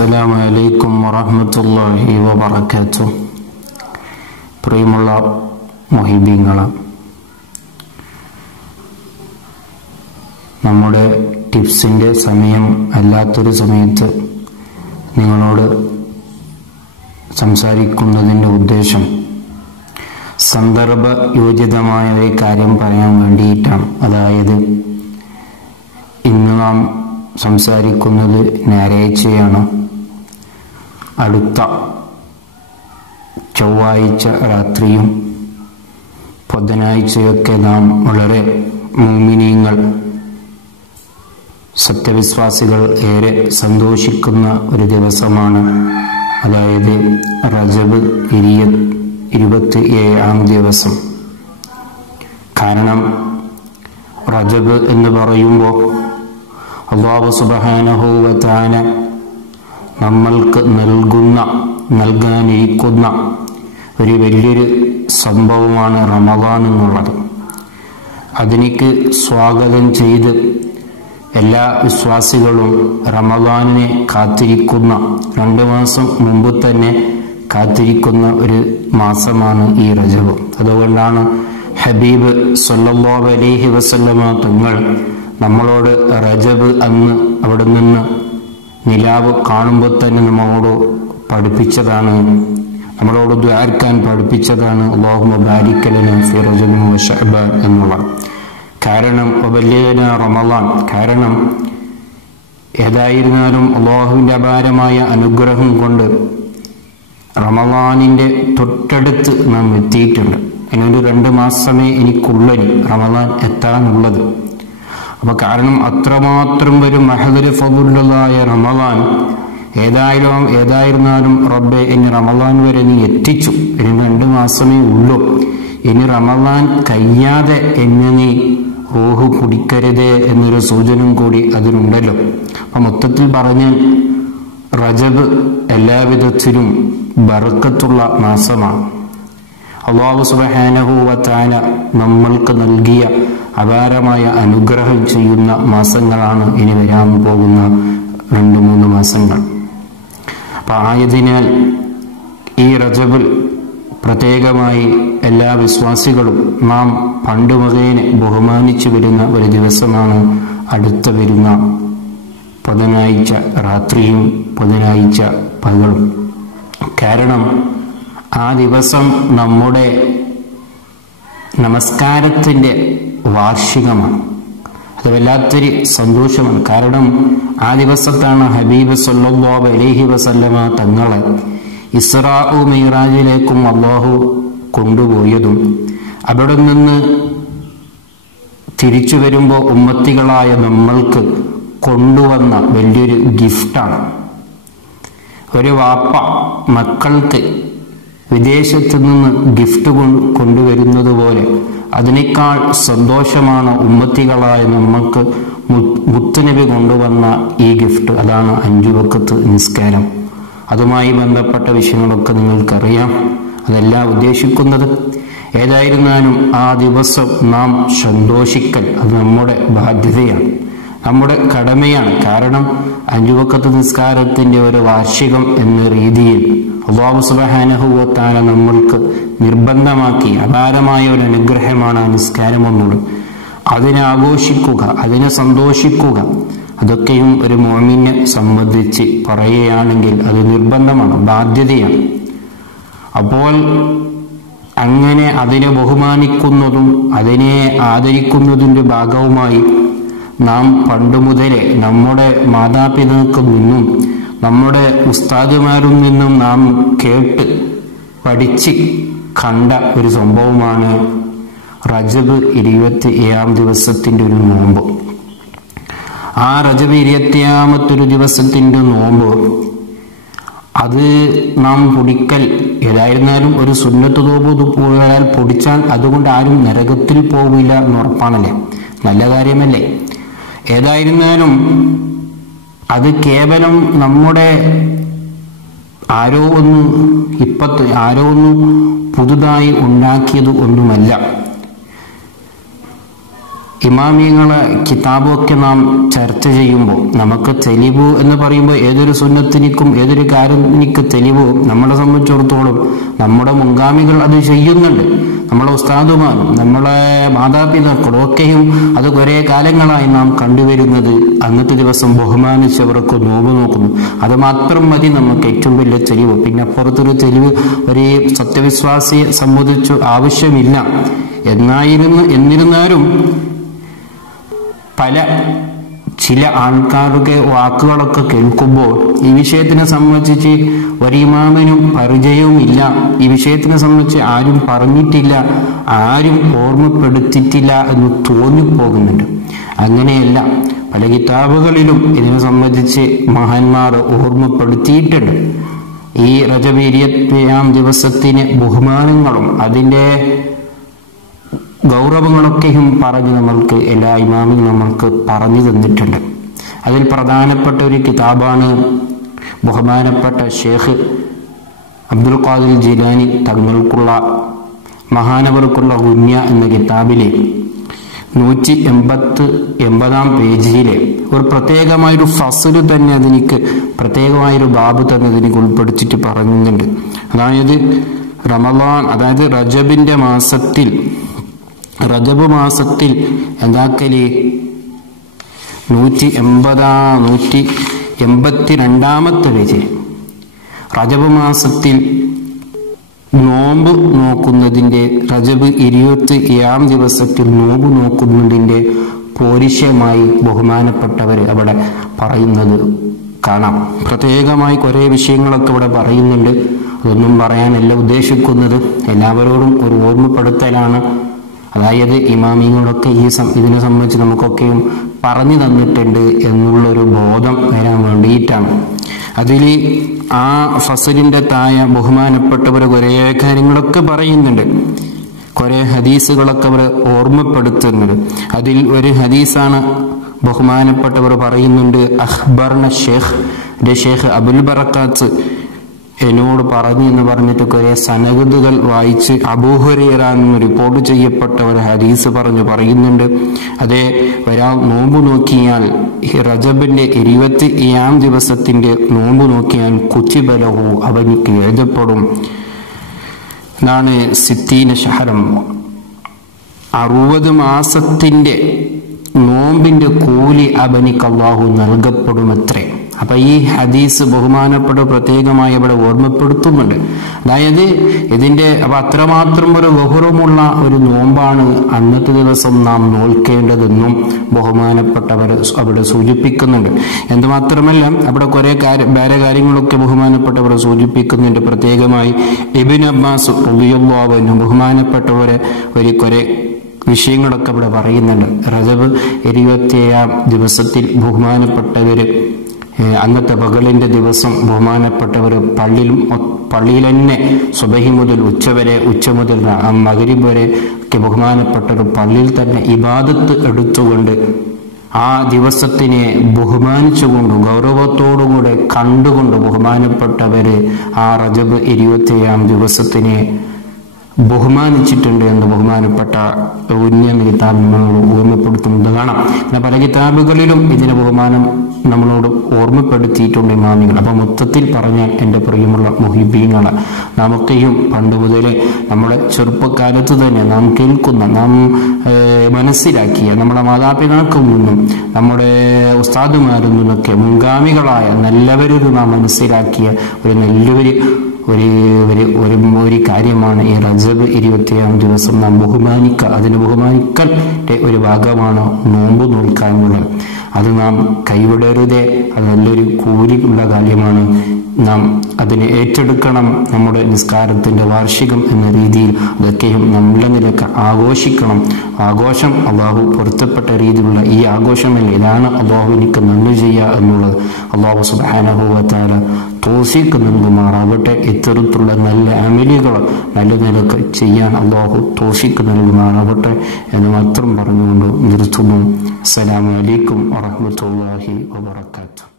അസ്സലാമു അലൈക്കും വറഹ്മത്തുള്ളാഹി വബറകാതുഹു. പ്രിയമുള്ള മുഹിബീങ്ങളെ, നമ്മുടെ ടിപ്സിൻ്റെ സമയം അല്ലാത്തൊരു സമയത്ത് നിങ്ങളോട് സംസാരിക്കുന്നതിൻ്റെ ഉദ്ദേശം സന്ദർഭയോജിതമായ ഒരു കാര്യം പറയാൻ വേണ്ടിയിട്ടാണ്. അതായത് ഇന്ന് നാം സംസാരിക്കുന്നത് ഞായറാഴ്ചയാണ്. അടുത്ത ചൊവ്വാഴ്ച രാത്രിയും ബുധനാഴ്ചയൊക്കെ നാം വളരെ മുഅ്മിനീങ്ങൾ സത്യവിശ്വാസികൾ ഏറെ സന്തോഷിക്കുന്ന ഒരു ദിവസമാണ്. അതായത് റജബ് 27-ാം ദിവസം. കാരണം റജബ് എന്ന് പറയുമ്പോൾ അല്ലാഹു സുബ്ഹാനഹു വ തആല നമ്മൾക്ക് നൽകാനിരിക്കുന്ന ഒരു വലിയൊരു സംഭവമാണ് റമദാൻ എന്നുള്ളത്. അതിലേക്ക് സ്വാഗതം ചെയ്ത് എല്ലാ വിശ്വാസികളും റമദാനിനെ കാത്തിരിക്കുന്ന 2 മാസം മുമ്പ് തന്നെ കാത്തിരിക്കുന്ന ഒരു മാസമാണ് ഈ റജബ്. അതുകൊണ്ടാണ് ഹബീബ് സല്ലല്ലാഹു അലൈഹി വസല്ലമ തങ്ങൾ നമ്മളോട് റജബ് അന്ന് അവിടെ നിന്ന് നിലാവ് കാണുമ്പോൾ തന്നെ നമ്മളോട് പഠിപ്പിച്ചതാണ്, നമ്മളോട് ദുആർക്കാൻ പഠിപ്പിച്ചതാണ് അല്ലാഹുമ്മ ബാരിക് ലനാ ഫീ റജബിൻ വ ശഅബാൻ എന്നുള്ളത്. കാരണം വബല്ലിഗ്നാ റമളാൻ. കാരണം ഏതായിരുന്നാലും അല്ലാഹുവിൻ്റെ അപാരമായ അനുഗ്രഹം കൊണ്ട് റമളാനിൻ്റെ തൊട്ടടുത്ത് നാം എത്തിയിട്ടുണ്ട്. അതിനൊരു 2 മാസമേ എനിക്കുള്ളനി റമളാൻ എത്താനുള്ളത്. അപ്പോൾ കാരണം അത്രമാത്രം ഒരു മഹദുൽ ഫളുള്ളതായ റമളാൻ ഏതായിരുന്നാലും റബ്ബേ ഇനി റമളാൻ വരെ നീ എത്തിച്ചു. ഇനി 2 മാസമേ ഉള്ളൂ. ഇനി റമളാൻ കഴിയാതെ എന്നെ നീ റൂഹ് പിടിക്കരുതേ എന്നൊരു സൂചനയും കൂടി അതിനുണ്ടല്ലോ. അപ്പം മൊത്തത്തിൽ പറഞ്ഞ് റജബ് എല്ലാവിധത്തിലും ബർക്കത്തുള്ള മാസമാണ്. അല്ലാഹു സുബ്ഹാനഹു വ തആല നമ്മൾക്ക് നൽകിയ അപാരമായ അനുഗ്രഹം ചെയ്യുന്ന മാസങ്ങളാണ് ഇനി വരാൻ പോകുന്ന 2-3 മാസങ്ങൾ. അപ്പം ആയതിനാൽ ഈ റജബിൽ പ്രത്യേകമായി എല്ലാ വിശ്വാസികളും നാം പണ്ട് മുതലേ ബഹുമാനിച്ചു വരുന്ന ഒരു ദിവസമാണ് അടുത്ത വരുന്ന ബുധനാഴ്ച രാത്രിയും ബുധനാഴ്ച പകലും. കാരണം ആ ദിവസം നമ്മുടെ നമസ്കാരത്തിൻ്റെ വാർഷികമാണ്. അത് വല്ലാത്തൊരു സന്തോഷമാണ്. കാരണം ആ ദിവസത്താണ് ഹബീബ് സല്ലല്ലാഹു അലൈഹി വസല്ലമ തങ്ങളെ ഇസ്റാ മിഅ്റാജിലേക്കും അല്ലാഹു കൊണ്ടുപോയതും അവിടെ നിന്ന് തിരിച്ചു വരുമ്പോൾ ഉമ്മത്തികളായ നമ്മൾക്ക് കൊണ്ടുവന്ന വലിയൊരു ഗിഫ്റ്റാണ്. ഒരു വാപ്പ മക്കൾക്ക് വിദേശത്തു നിന്ന് ഗിഫ്റ്റ് കൊണ്ടുവരുന്നത് പോലെ അതിനേക്കാൾ സന്തോഷമാണ് ഉമ്മത്തികളായ നമ്മൾക്ക് മുത്തുനബി കൊണ്ടുവന്ന ഈ ഗിഫ്റ്റ്. അതാണ് 5 വഖത്ത് നിസ്കാരം. അതുമായി ബന്ധപ്പെട്ട വിഷയങ്ങളൊക്കെ നിങ്ങൾക്കറിയാം. അതല്ല ഉദ്ദേശിക്കുന്നത്. ഏതായിരുന്നാലും ആ ദിവസം നാം സന്തോഷിക്കൽ അത് നമ്മുടെ ബാധ്യതയാണ്, നമ്മുടെ കടമയാണ്. കാരണം 5 വഖത്ത് നിസ്കാരത്തിൻ്റെ ഒരു വാർഷികം എന്ന രീതിയിൽ അല്ലാഹു സുബ്ഹാനഹു വ തആല നമ്മൾക്ക് നിർബന്ധമാക്കി അപാരമായ ഒരു അനുഗ്രഹമാണ് ആ നിസ്കാരം എന്നുള്ളത്. അതിനെ ആഘോഷിക്കുക, അതിനെ സന്തോഷിക്കുക, അതൊക്കെയും ഒരു മുഅ്മിനെ സംബന്ധിച്ച് പറയുകയാണെങ്കിൽ അത് നിർബന്ധമാണ്, ബാധ്യതയാണ്. അപ്പോൾ അങ്ങനെ അതിനെ ബഹുമാനിക്കുന്നതും അതിനെ ആദരിക്കുന്നതിൻ്റെ ഭാഗവുമായി നാം പണ്ട് മുതലേ നമ്മുടെ മാതാപിതാക്കളിൽ നിന്നും നമ്മുടെ ഉസ്താദുമാരിൽ നിന്നും നാം കേട്ട് പഠിച്ച് കണ്ട ഒരു സംഭവമാണ് റജബ് 27-ാം ദിവസത്തിൻ്റെ ഒരു നോമ്പ്. ആ റജബ് 27-ാമത്തെ ദിവസത്തിൻ്റെ നോമ്പ് അത് നാം പൊടിക്കൽ ഏതായിരുന്നാലും ഒരു സുന്നത്ത് നോമ്പ് പോയാൽ പൊടിച്ചാൽ അതുകൊണ്ട് ആരും നരകത്തിൽ പോവില്ല എന്ന് ഉറപ്പാണല്ലേ, നല്ല കാര്യമല്ലേ. ഏതായിരുന്നാലും അത് കേവലം നമ്മുടെ ആരോ ഒന്ന് പുതുതായി ഉണ്ടാക്കിയത് ഒന്നുമല്ല. ഇമാമിയങ്ങളെ കിതാബൊക്കെ നാം ചർച്ച ചെയ്യുമ്പോൾ നമുക്ക് തെളിവ് എന്ന് പറയുമ്പോൾ ഏതൊരു സുന്നത്തിനിക്കും ഏതൊരു കാര്യത്തിനിക്ക് തെളിവ് നമ്മളെ സംബന്ധിച്ചിടത്തോളം നമ്മുടെ മുൻഗാമികൾ അത് ചെയ്യുന്നുണ്ട്. നമ്മളെ ഉസ്താദുമാരും നമ്മളെ മാതാപിതാക്കളും ഒക്കെയും അത് കുറേ കാലങ്ങളായി നാം കണ്ടുവരുന്നത്. അന്നത്തെ ദിവസം ബഹുമാനിച്ചവർക്ക് നോമ്പ് നോക്കുന്നു. അത് മാത്രം മതി നമുക്ക് ഏറ്റവും വലിയ തെളിവ്. പിന്നെ അപ്പുറത്തൊരു തെളിവ് ഒരു സത്യവിശ്വാസിയെ സംബന്ധിച്ചു ആവശ്യമില്ല. എന്നിരുന്നാലും ചില ആൾക്കാരുടെ വാക്കുകളൊക്കെ കേൾക്കുമ്പോൾ ഈ വിഷയത്തിനെ സംബന്ധിച്ച് ഒരു ഇമാമിനും പരിചയവും ഇല്ല, ഈ വിഷയത്തിനെ സംബന്ധിച്ച് ആരും പറഞ്ഞിട്ടില്ല, ആരും ഓർമ്മപ്പെടുത്തിയിട്ടില്ല എന്ന് തോന്നിപ്പോകുന്നുണ്ട്. അങ്ങനെയല്ല, പല കിതാബുകളിലും ഇതിനെ സംബന്ധിച്ച് മഹാന്മാർ ഓർമ്മപ്പെടുത്തിയിട്ടുണ്ട്. ഈ റജബ് 25-ാം ദിവസത്തിന് ബഹുമാനങ്ങളും അതിൻ്റെ ഗൗരവങ്ങളൊക്കെയും പറഞ്ഞ് നമ്മൾക്ക് എല്ലാ ഇമാമും നമ്മൾക്ക് പറഞ്ഞു തന്നിട്ടുണ്ട്. അതിൽ പ്രധാനപ്പെട്ട ഒരു കിതാബാണ് ബഹുമാനപ്പെട്ട ഷേഖ് അബ്ദുൽ ഖാദിർ ജിലാനി തങ്ങൾക്കുള്ള മഹാനവർക്കുള്ള ഗുന്യ എന്ന കിതാബിലെ 180-ാം പേജിലെ ഒരു പ്രത്യേകമായൊരു ഫസ്ല് തന്നെ അതിനിക്ക് പ്രത്യേകമായൊരു ബാബ് തന്നെ അതിനിക്ക് ഉൾപ്പെടുത്തിയിട്ട് പറയുന്നുണ്ട്. അതായത് റമളാൻ, അതായത് റജബ് മാസത്തിൽ എന്താക്കല് 182-ാമത്തെ പേജിൽ റജബ് മാസത്തിൽ നോമ്പ് നോക്കുന്നതിൻ്റെ, റജബ് 27-ാം ദിവസത്തിൽ നോമ്പ് നോക്കുന്നതിൻ്റെ പോരിശമായി ബഹുമാനപ്പെട്ടവർ അവിടെ പറയുന്നത് കാണാം. പ്രത്യേകമായി കുറേ വിഷയങ്ങളൊക്കെ ഇവിടെ പറയുന്നുണ്ട്. അതൊന്നും പറയാനല്ല ഉദ്ദേശിക്കുന്നത്, എല്ലാവരോടും ഒരു ഓർമ്മപ്പെടുത്തലാണ്. അതായത് ഇമാമിങ്ങളൊക്കെ ഇതിനെ സംബന്ധിച്ച് നമുക്കൊക്കെയും പറഞ്ഞു തന്നിട്ടുണ്ട് എന്നുള്ളൊരു ബോധം വരാൻ വേണ്ടിയിട്ടാണ്. അതിൽ ആ ഫസലിൻ്റെ താഴെ ബഹുമാനപ്പെട്ടവർ കുറേ കാര്യങ്ങളൊക്കെ പറയുന്നുണ്ട്, കുറേ ഹദീസുകളൊക്കെ അവർ ഓർമ്മപ്പെടുത്തുന്നത്. അതിൽ ഒരു ഹദീസാണ് ബഹുമാനപ്പെട്ടവർ പറയുന്നുണ്ട്, അഖ്ബർന ഷേഖ് അബുൽ ബറക്കാത്ത് എന്നോട് പറഞ്ഞു എന്ന് പറഞ്ഞിട്ട് കുറേ സനദുകൾ വായിച്ച് അബൂ ഹുറൈറ എന്ന് റിപ്പോർട്ട് ചെയ്യപ്പെട്ട ഒരു ഹദീസ് പറയുന്നുണ്ട്. അതേ, ഒരാൾ നോമ്പ് നോക്കിയാൽ റജബിന്റെ 27-ാം ദിവസത്തിന്റെ നോമ്പ് നോക്കിയാൽ കുത്തിബലഹു, അവനിക്ക് എഴുതപ്പെടും എന്നാണ് 60 ശഹരം, 60 മാസത്തിന്റെ നോമ്പിന്റെ കൂലി അവനിക്ക് അല്ലാഹു നൽകപ്പെടുമത്രേ. അപ്പൊ ഈ ഹദീസ് ബഹുമാനപ്പെട്ട പ്രത്യേകമായി അവിടെ ഓർമ്മപ്പെടുത്തുന്നുണ്ട്. അതായത് ഇതിന്റെ അത്രമാത്രം ഒരു ഗൗരവമുള്ള ഒരു നോമ്പാണ് അന്നത്തെ ദിവസം നാം നോൽക്കേണ്ടതെന്നും ബഹുമാനപ്പെട്ടവർ അവിടെ സൂചിപ്പിക്കുന്നുണ്ട്. എന്തുമാത്രമല്ല, അവിടെ കുറെ വേറെ കാര്യങ്ങളൊക്കെ ബഹുമാനപ്പെട്ടവർ സൂചിപ്പിക്കുന്നുണ്ട്. പ്രത്യേകമായി ഇബ്നു അബ്ബാസ് റളിയല്ലാഹു അൻഹു ബഹുമാനപ്പെട്ടവരെ കുറെ വിഷയങ്ങളൊക്കെ ഇവിടെ പറയുന്നുണ്ട്. റജബ് 27-ാം ദിവസത്തിൽ ബഹുമാനപ്പെട്ടവര് അന്നത്തെ പകലിന്റെ ദിവസം ബഹുമാനപ്പെട്ടവർ പള്ളിയിൽ തന്നെ സുബഹി മുതൽ ഉച്ച മുതൽ മഗ്രിബ് വരെ ഒക്കെ ബഹുമാനപ്പെട്ടവർ പള്ളിയിൽ തന്നെ ഇബാദത്ത് എടുത്തുകൊണ്ട് ആ ദിവസത്തിനെ ബഹുമാനിച്ചുകൊണ്ട് ഗൗരവത്തോടുകൂടെ കണ്ടുകൊണ്ട് ബഹുമാനപ്പെട്ടവര് ആ റജബ് 27-ാം ദിവസത്തിനെ ബഹുമാനിച്ചിട്ടുണ്ട് എന്ന് ബഹുമാനപ്പെട്ട ഉന്നത കിതാബ് നമ്മളോട് ഓർമ്മപ്പെടുത്തുന്നത് കാണാം. പിന്നെ പല കിതാബുകളിലും ഇതിന് ബഹുമാനം നമ്മളോട് ഓർമ്മപ്പെടുത്തിയിട്ടുണ്ട് ഇമാമികൾ. അപ്പൊ മൊത്തത്തിൽ പറഞ്ഞാൽ എൻ്റെ പ്രിയമുള്ള മുഹിബീങ്ങളെ, നമുക്കെയും പണ്ട് മുതലേ നമ്മുടെ ചെറുപ്പകാലത്ത് തന്നെ നാം കേൾക്കുന്ന, നാം മനസ്സിലാക്കിയ, നമ്മുടെ മാതാപിതാക്കളിൽ നിന്നും നമ്മുടെ ഉസ്താദുമാരിൽ നിന്നൊക്കെ മുൻഗാമികളായ നല്ലവരിൽ നാം മനസ്സിലാക്കിയ ഒരു നല്ലൊരു ഒരു കാര്യമാണ് ഈ റജബ് 27-ാം ദിവസം നാം അതിന് ബഹുമാനിക്കലിന്റെ ഒരു ഭാഗമാണ് നോമ്പ് നോൽക്കാനുള്ളത്. അത് നാം കൈവിടരുതേ, അത് നല്ലൊരു കൂലിയുള്ള കാര്യമാണ്. നാം അതിനെ ഏറ്റെടുക്കണം. നമ്മുടെ നിസ്കാരത്തിന്റെ വാർഷികം എന്ന രീതിയിൽ അതൊക്കെയും നല്ല നിലക്ക് ആഘോഷിക്കണം. ആഘോഷം അള്ളാഹു പൊരുത്തപ്പെട്ട രീതിയിലുള്ള ഈ ആഘോഷമല്ല, ഇതാണ് അള്ളാഹുവിനിക്ക് നന്ദി ചെയ്യുക എന്നുള്ളത്. അള്ളാഹു സുബ്ഹാനഹു വ തആല തൗഫീഖ് നൽകുമാറാവട്ടെ. ഇത്തരത്തിലുള്ള നല്ല അമലുകൾ നല്ല നിലക്ക് ചെയ്യാൻ അള്ളാഹു തൗഫീഖ് നൽകുമാറാവട്ടെ എന്ന് മാത്രം പറഞ്ഞുകൊണ്ട് നിർത്തുന്നു. അസ്സലാമു അലൈക്കും വറഹ്മത്തുള്ളാഹി വബറകാതുഹു.